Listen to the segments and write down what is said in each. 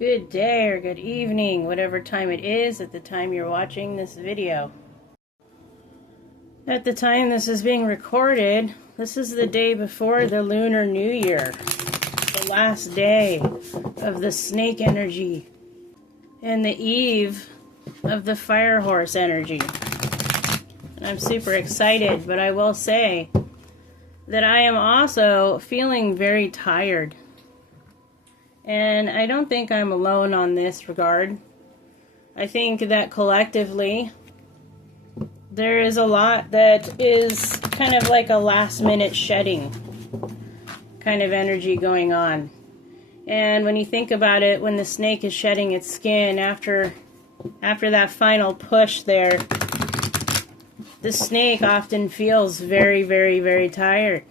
Good day or good evening, whatever time it is at the time you're watching this video. At the time this is being recorded, this is the day before the Lunar New Year, the last day of the snake energy and the eve of the fire horse energy. And I'm super excited, but I will say that I am also feeling very tired. And I don't think I'm alone on this regard. I think that collectively there is a lot that is kind of like a last minute shedding kind of energy going on. And when you think about it, when the snake is shedding its skin after that final push there, the snake often feels very, very, very tired.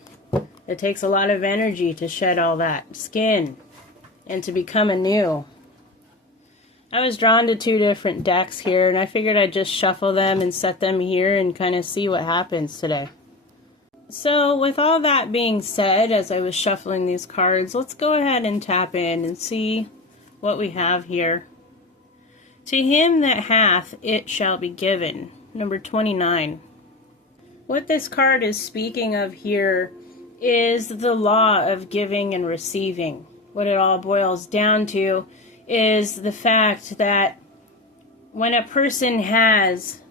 It takes a lot of energy to shed all that skin and to become anew. I was drawn to two different decks here, and I figured I'd just shuffle them and set them here and kind of see what happens today. So with all that being said, as I was shuffling these cards, let's go ahead and tap in and see what we have here. To him that hath, it shall be given. Number 29. What this card is speaking of here is the law of giving and receiving. What it all boils down to is the fact that when a person has,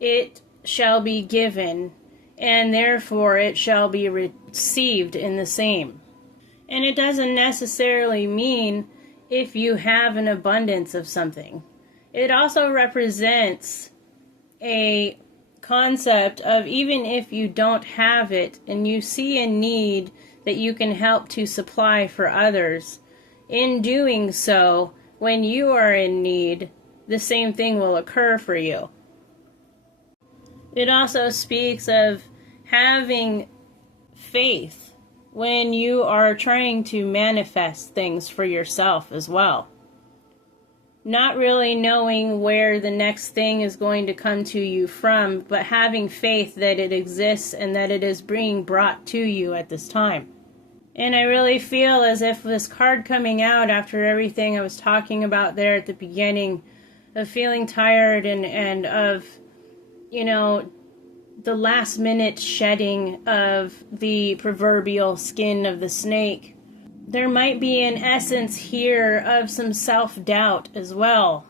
it shall be given, and therefore it shall be received in the same. And it doesn't necessarily mean if you have an abundance of something. It also represents a concept of even if you don't have it and you see a need that you can help to supply for others. In doing so, when you are in need, the same thing will occur for you. It also speaks of having faith when you are trying to manifest things for yourself as well. Not really knowing where the next thing is going to come to you from, but having faith that it exists and that it is being brought to you at this time. And I really feel as if this card coming out after everything I was talking about there at the beginning, of feeling tired and of, the last minute shedding of the proverbial skin of the snake, there might be an essence here of some self-doubt as well.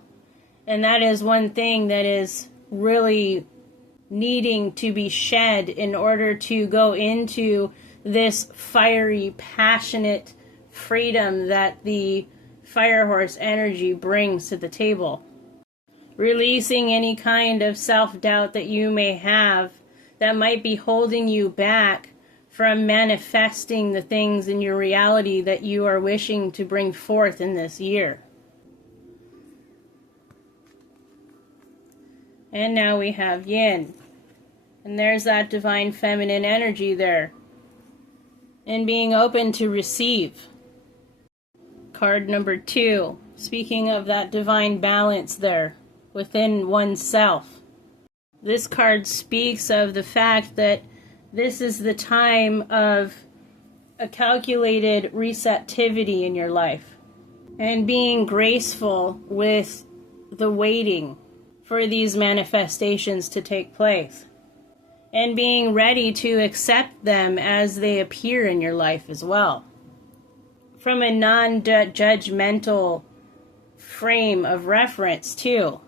And that is one thing that is really needing to be shed in order to go into this fiery, passionate freedom that the fire horse energy brings to the table. Releasing any kind of self-doubt that you may have that might be holding you back from manifesting the things in your reality that you are wishing to bring forth in this year. And now we have yin. And there's that divine feminine energy there. And being open to receive. Card number 2. Speaking of that divine balance there within oneself. This card speaks of the fact that this is the time of a calculated receptivity in your life. And being graceful with the waiting for these manifestations to take place. And being ready to accept them as they appear in your life as well. From a non-judgmental frame of reference too.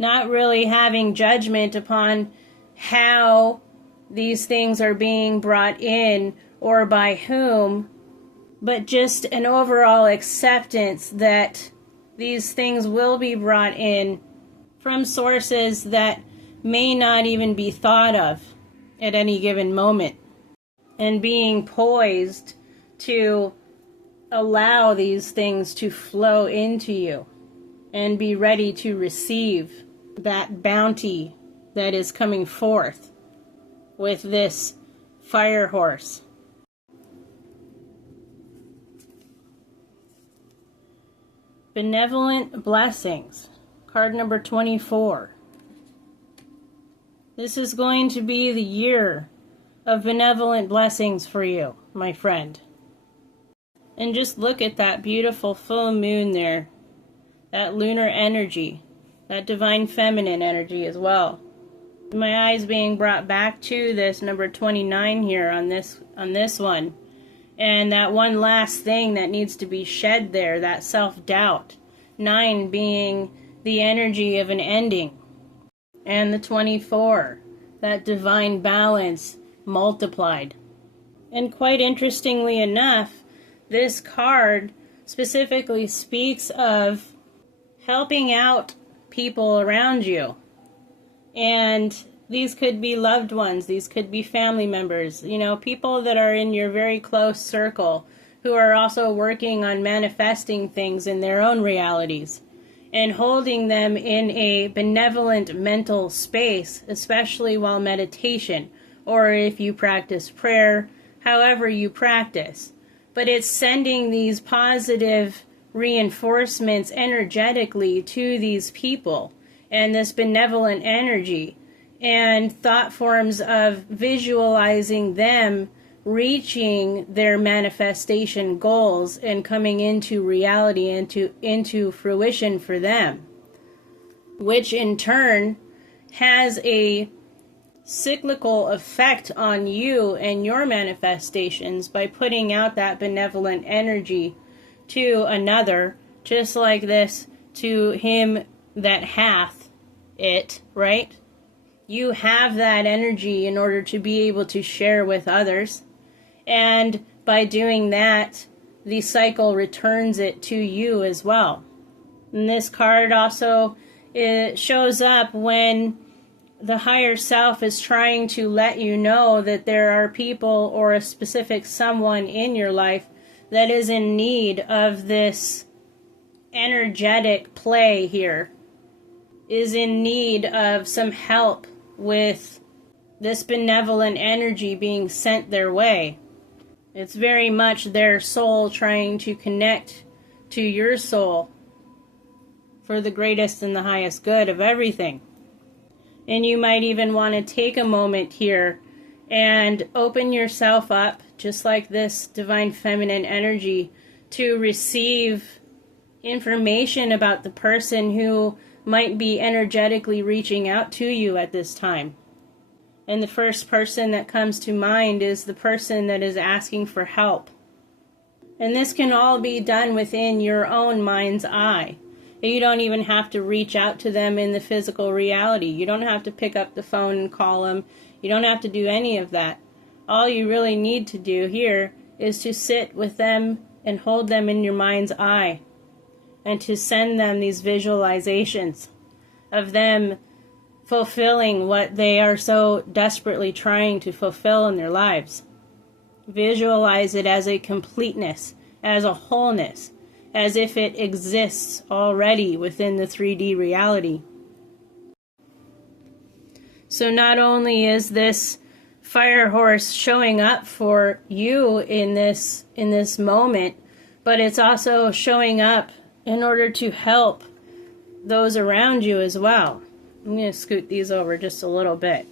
Not really having judgment upon how these things are being brought in or by whom, but just an overall acceptance that these things will be brought in from sources that may not even be thought of at any given moment, and being poised to allow these things to flow into you and be ready to receive that bounty that is coming forth with this fire horse. Benevolent blessings, card number 24. This is going to be the year of benevolent blessings for you, my friend. And just look at that beautiful full moon there. That lunar energy. That divine feminine energy as well. My eyes being brought back to this number 29 here on this one. And that one last thing that needs to be shed there, that self-doubt. 9 being the energy of an ending. And the 24, that divine balance multiplied. And quite interestingly enough, this card specifically speaks of helping out people around you. And these could be loved ones, these could be family members, you know, people that are in your very close circle who are also working on manifesting things in their own realities and holding them in a benevolent mental space, especially while meditation or if you practice prayer, however you practice. But it's sending these positive reinforcements energetically to these people and this benevolent energy and thought forms of visualizing them reaching their manifestation goals and coming into reality, into fruition for them, which in turn has a cyclical effect on you and your manifestations by putting out that benevolent energy to another, just like this to him that hath it, right? You have that energy in order to be able to share with others. And by doing that, the cycle returns it to you as well. And this card also, it shows up when the higher self is trying to let you know that there are people or a specific someone in your life that is in need of this energetic play here, is in need of some help with this benevolent energy being sent their way. It's very much their soul trying to connect to your soul for the greatest and the highest good of everything. And you might even want to take a moment here and open yourself up, just like this divine feminine energy, to receive information about the person who might be energetically reaching out to you at this time. And the first person that comes to mind is the person that is asking for help. And this can all be done within your own mind's eye. You don't even have to reach out to them in the physical reality. You don't have to pick up the phone and call them. You don't have to do any of that. All you really need to do here is to sit with them and hold them in your mind's eye, and to send them these visualizations of them fulfilling what they are so desperately trying to fulfill in their lives. Visualize it as a completeness, as a wholeness, as if it exists already within the 3D reality. So not only is this fire horse showing up for you in this moment, but it's also showing up in order to help those around you as well. I'm going to scoot these over just a little bit.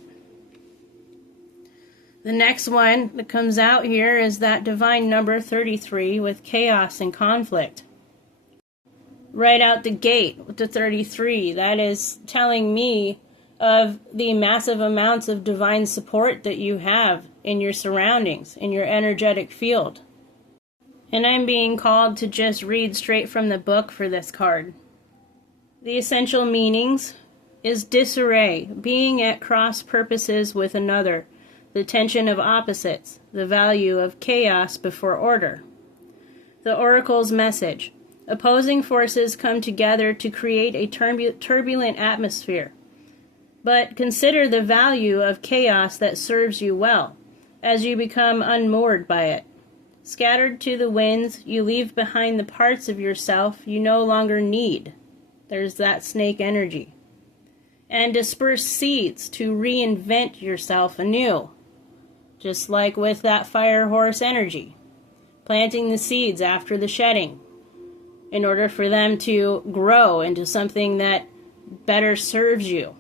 The next one that comes out here is that divine number 33 with chaos and conflict. Right out the gate with the 33, that is telling me of the massive amounts of divine support that you have in your surroundings, in your energetic field. And I'm being called to just read straight from the book for this card. The essential meanings is disarray, being at cross purposes with another, the tension of opposites, the value of chaos before order. The oracle's message: opposing forces come together to create a turbulent atmosphere. But consider the value of chaos that serves you well, as you become unmoored by it. Scattered to the winds, you leave behind the parts of yourself you no longer need. There's that snake energy. And disperse seeds to reinvent yourself anew. Just like with that fire horse energy. Planting the seeds after the shedding, in order for them to grow into something that better serves you.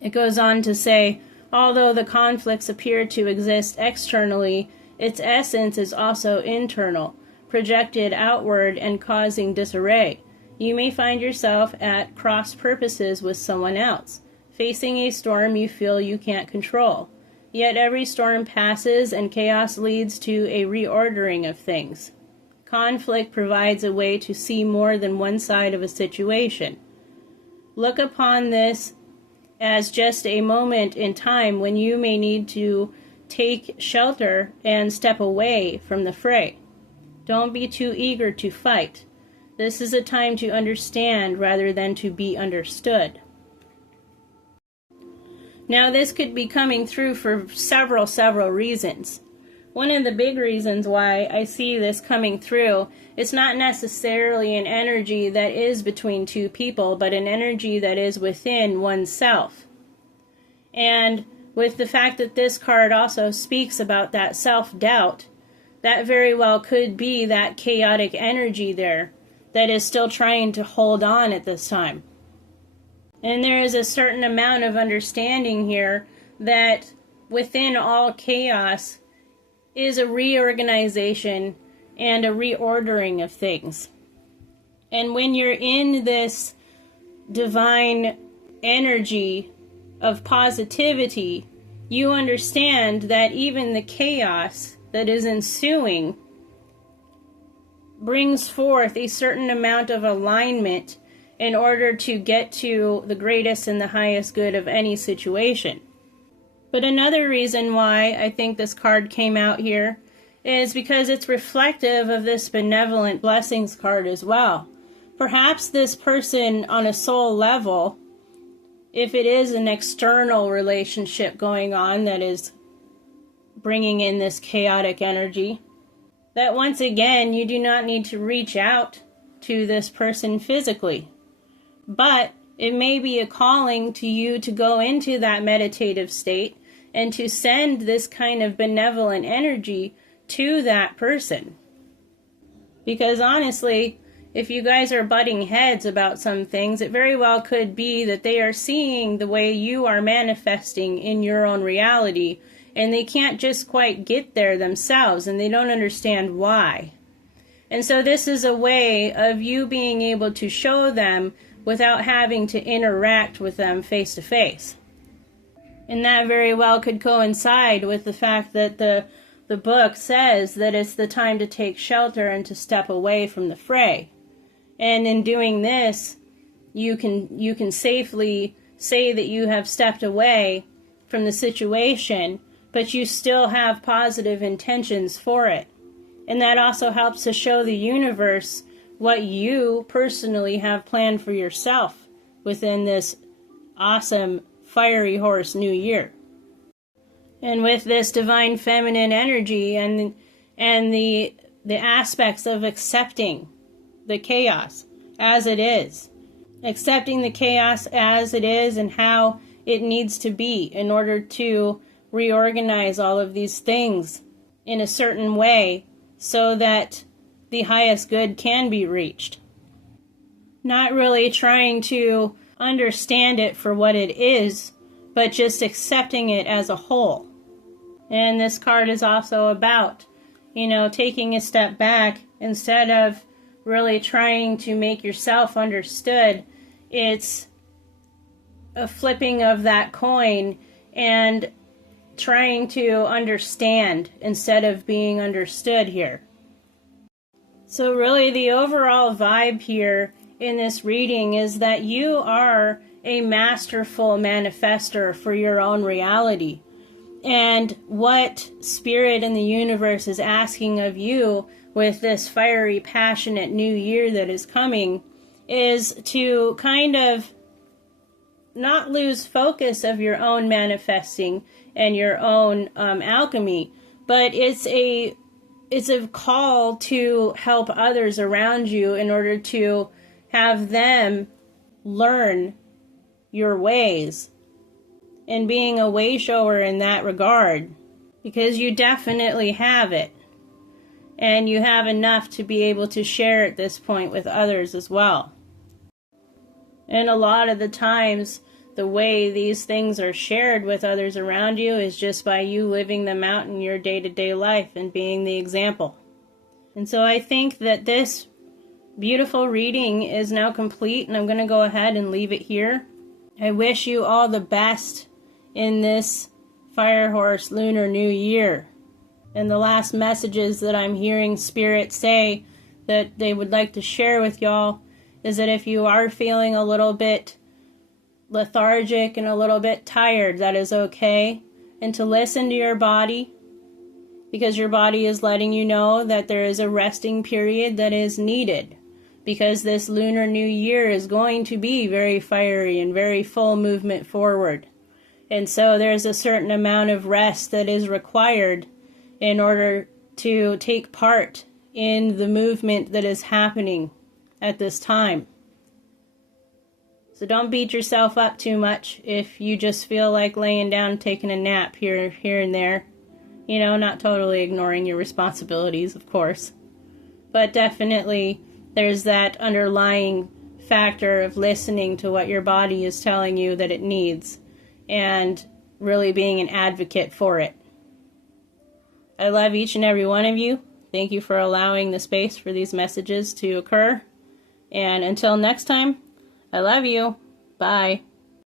It goes on to say, although the conflicts appear to exist externally its essence is also internal, projected outward and causing disarray. You may find yourself at cross purposes with someone else, facing a storm you feel you can't control. Yet every storm passes and chaos leads to a reordering of things. Conflict provides a way to see more than one side of a situation. Look upon this as just a moment in time when you may need to take shelter and step away from the fray. Don't be too eager to fight. This is a time to understand rather than to be understood. Now, this could be coming through for several reasons. One of the big reasons why I see this coming through, it's not necessarily an energy that is between two people, but an energy that is within oneself. And with the fact that this card also speaks about that self-doubt, that very well could be that chaotic energy there that is still trying to hold on at this time. And there is a certain amount of understanding here that within all chaos is a reorganization and a reordering of things. And when you're in this divine energy of positivity, you understand that even the chaos that is ensuing brings forth a certain amount of alignment in order to get to the greatest and the highest good of any situation. But another reason why I think this card came out here is because it's reflective of this benevolent blessings card as well. Perhaps this person on a soul level, if it is an external relationship going on that is bringing in this chaotic energy, that once again you do not need to reach out to this person physically. But it may be a calling to you to go into that meditative state and to send this kind of benevolent energy to that person. Because honestly, if you guys are butting heads about some things, it very well could be that they are seeing the way you are manifesting in your own reality, and they can't just quite get there themselves, and they don't understand why. And so this is a way of you being able to show them without having to interact with them face to face. And that very well could coincide with the fact that the book says that it's the time to take shelter and to step away from the fray. And in doing this, you can safely say that you have stepped away from the situation, but you still have positive intentions for it. And that also helps to show the universe what you personally have planned for yourself within this awesome fiery horse new year. And with this divine feminine energy and the aspects of accepting the chaos as it is, accepting the chaos as it is and how it needs to be in order to reorganize all of these things in a certain way so that the highest good can be reached. Not really trying to understand it for what it is, but just accepting it as a whole. And this card is also about, taking a step back instead of really trying to make yourself understood. It's a flipping of that coin and trying to understand instead of being understood here. So really the overall vibe here in this reading is that you are a masterful manifester for your own reality. And what Spirit and the universe is asking of you with this fiery, passionate new year that is coming is to kind of not lose focus of your own manifesting and your own alchemy, but it's a call to help others around you in order to have them learn your ways and being a way shower in that regard, because you definitely have it and you have enough to be able to share at this point with others as well. And a lot of the times the way these things are shared with others around you is just by you living them out in your day-to-day life and being the example. And so I think that this beautiful reading is now complete, and I'm going to go ahead and leave it here. I wish you all the best in this Fire Horse Lunar New Year. And the last messages that I'm hearing Spirit say that they would like to share with y'all is that if you are feeling a little bit lethargic and a little bit tired, that is okay. And to listen to your body, because your body is letting you know that there is a resting period that is needed. Because this Lunar New Year is going to be very fiery and very full movement forward. And so there's a certain amount of rest that is required in order to take part in the movement that is happening at this time. So don't beat yourself up too much if you just feel like laying down and taking a nap here and there. You know, not totally ignoring your responsibilities, of course. But definitely there's that underlying factor of listening to what your body is telling you that it needs and really being an advocate for it. I love each and every one of you. Thank you for allowing the space for these messages to occur. And until next time, I love you. Bye.